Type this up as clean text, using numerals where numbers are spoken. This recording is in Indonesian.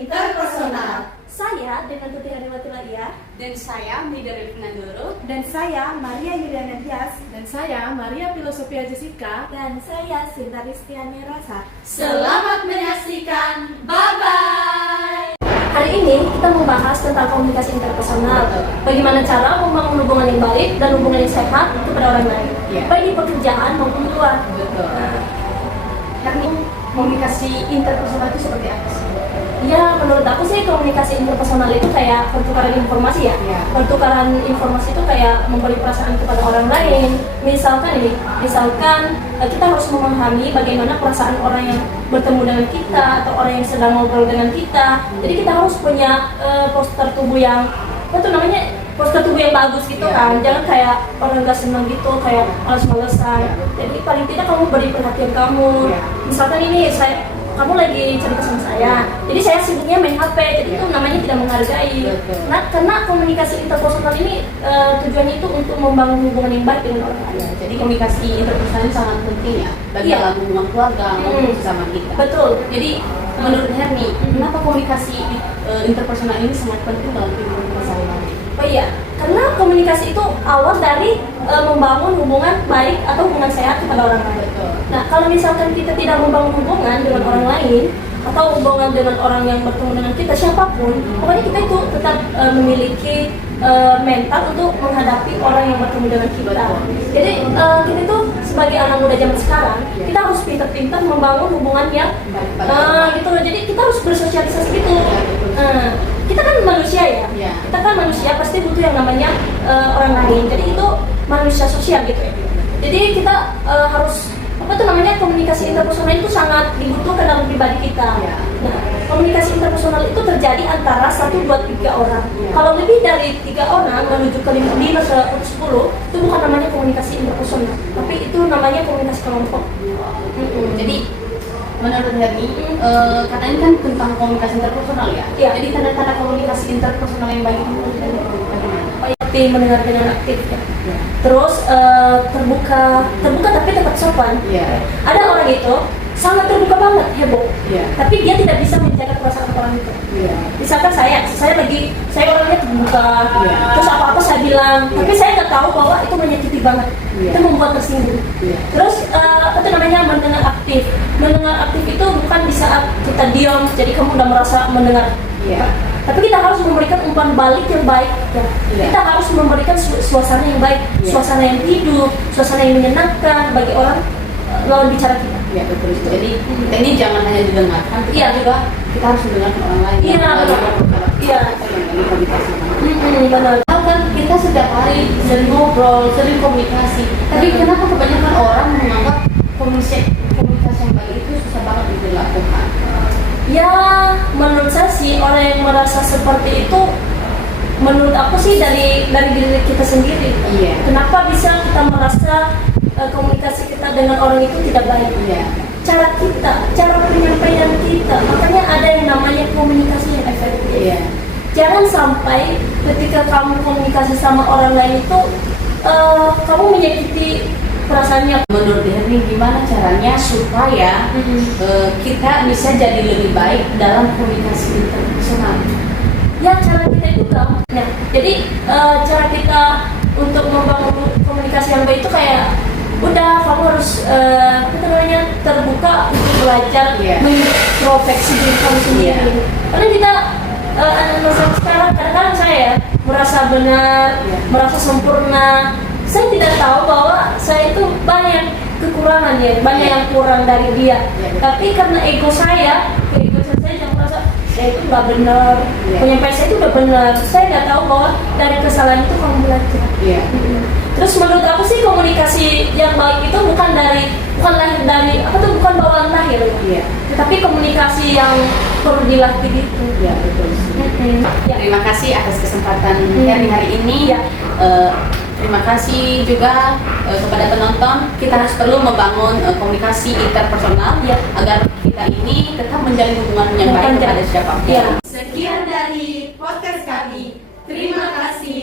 interpersonal. Saya dengan Tuti Harimati Laia. Dan saya Mida Fernandoro. Dan saya Maria Yuliana Dias. Dan saya Maria Filosofia Jessica. Dan saya Sinta Ristiani Rasa. Selamat menyaksikan. Bye-bye. Hari ini kita membahas tentang komunikasi interpersonal. Bagaimana cara membangun hubungan yang baik dan hubungan yang sehat kepada orang lain, baik di pekerjaan maupun di luar. Betul. Karena komunikasi interpersonal itu seperti apa sih? Ya, menurut aku sih komunikasi interpersonal itu kayak pertukaran informasi ya. Pertukaran informasi itu kayak memberi perasaan kepada orang lain. Misalkan kita harus memahami bagaimana perasaan orang yang bertemu dengan kita atau orang yang sedang ngobrol dengan kita. Jadi kita harus punya postur tubuh yang postur tubuh yang bagus gitu kan. Jangan kayak orang gak senang gitu, kayak males-malesan. Jadi paling tidak kamu beri perhatian kamu. Misalkan ini kamu lagi cerita sama saya, jadi saya sibuknya main HP, jadi itu namanya tidak menghargai. Nah, karena komunikasi interpersonal ini tujuannya itu untuk membangun hubungan yang baik dengan orang lain. Jadi komunikasi interpersonal ini sangat penting ya bagi dalam hubungan keluarga maupun sesama kita. Betul. Jadi menurut Herni, kenapa komunikasi interpersonal ini sangat penting dalam kehidupan kita sehari-hari? Oh iya, karena komunikasi itu awal dari membangun hubungan baik atau hubungan sehat kepada orang lain. Betul. Nah, kalau misalkan kita tidak membangun hubungan dengan orang lain atau hubungan dengan orang yang bertemu dengan kita siapapun, pokoknya kita itu tetap memiliki mental untuk menghadapi orang yang bertemu dengan kita. Jadi kita itu sebagai anak muda zaman sekarang, kita harus pintar-pintar membangun hubungan yang gitu. Jadi kita harus bersosialisasi gitu. Kita kan manusia ya, kita kan manusia pasti butuh yang namanya orang lain. Jadi itu manusia sosial gitu ya. Jadi kita harus komunikasi interpersonal itu sangat dibutuhkan dalam pribadi kita. Nah, komunikasi interpersonal itu terjadi antara 1, 2, 3 orang. Kalau lebih dari 3 orang menuju ke 5 ke 10, itu bukan namanya komunikasi interpersonal, tapi itu namanya komunikasi kelompok. Jadi menurut Herni, katanya kan tentang komunikasi interpersonal ya. Jadi tanda-tanda komunikasi interpersonal yang baik itu bagaimana? Seperti mendengar dengan aktif ya. Terus terbuka tapi tetap sopan. Ada orang itu sangat terbuka banget, heboh. Tapi dia tidak bisa menjaga perasaan orang itu. Misalkan saya orangnya terbuka, terus apa-apa saya bilang, tapi saya nggak tahu bahwa itu menyakiti banget. Itu membuat tersinggung. Terus mendengar aktif. Mendengar aktif itu bukan di saat kita diam, jadi kamu udah merasa mendengar. Tapi kita harus memberikan umpan balik yang baik. Kita harus memberikan suasana yang baik, suasana yang hidup, suasana yang menyenangkan bagi orang lawan bicara kita. Betul. Jadi ini jangan hanya didengarkan, juga kita harus mendengarkan orang lain. Benar. Kan kita setiap hari sering ngobrol, sering komunikasi. Tapi kenapa kebanyakan orang menganggap komunikasi yang baik itu susah banget dilakukan? Ya, menurut saya sih orang yang merasa seperti itu, menurut aku sih dari diri kita sendiri. Kenapa bisa kita merasa komunikasi kita dengan orang itu tidak baik? Cara penyampaian kita. Makanya ada yang namanya komunikasi yang efektif. Jangan sampai ketika kamu komunikasi sama orang lain itu kamu menyakiti perasaannya. Menurut Herni, gimana caranya supaya kita bisa jadi lebih baik dalam komunikasi interpersonal? Ya, cara kita itu gampang. Nah, jadi cara kita untuk membangun komunikasi yang baik itu kayak kamu harus terbuka untuk belajar mengintrospeksi diri kamu sendiri. Karena kita anak-anak sekarang kadang-kadang saya merasa benar, merasa sempurna. Saya tidak tahu bahwa saya itu banyak kekurangan banyak yang kurang dari dia. Tapi karena ego saya yang merasa saya itu nggak benar, penyampaian saya itu udah benar. Saya nggak tahu bahwa dari kesalahan itu kamu belajar. Terus menurut aku sih komunikasi yang baik itu bukan bawaan lahir, tetapi komunikasi yang perlu dilatih itu. Betul. Terima kasih atas kesempatan hari ini. Terima kasih juga kepada penonton. Kita harus perlu membangun komunikasi interpersonal agar kita ini tetap menjalin hubungan yang baik kepada siapapun. Sekian dari podcast kami. Terima kasih.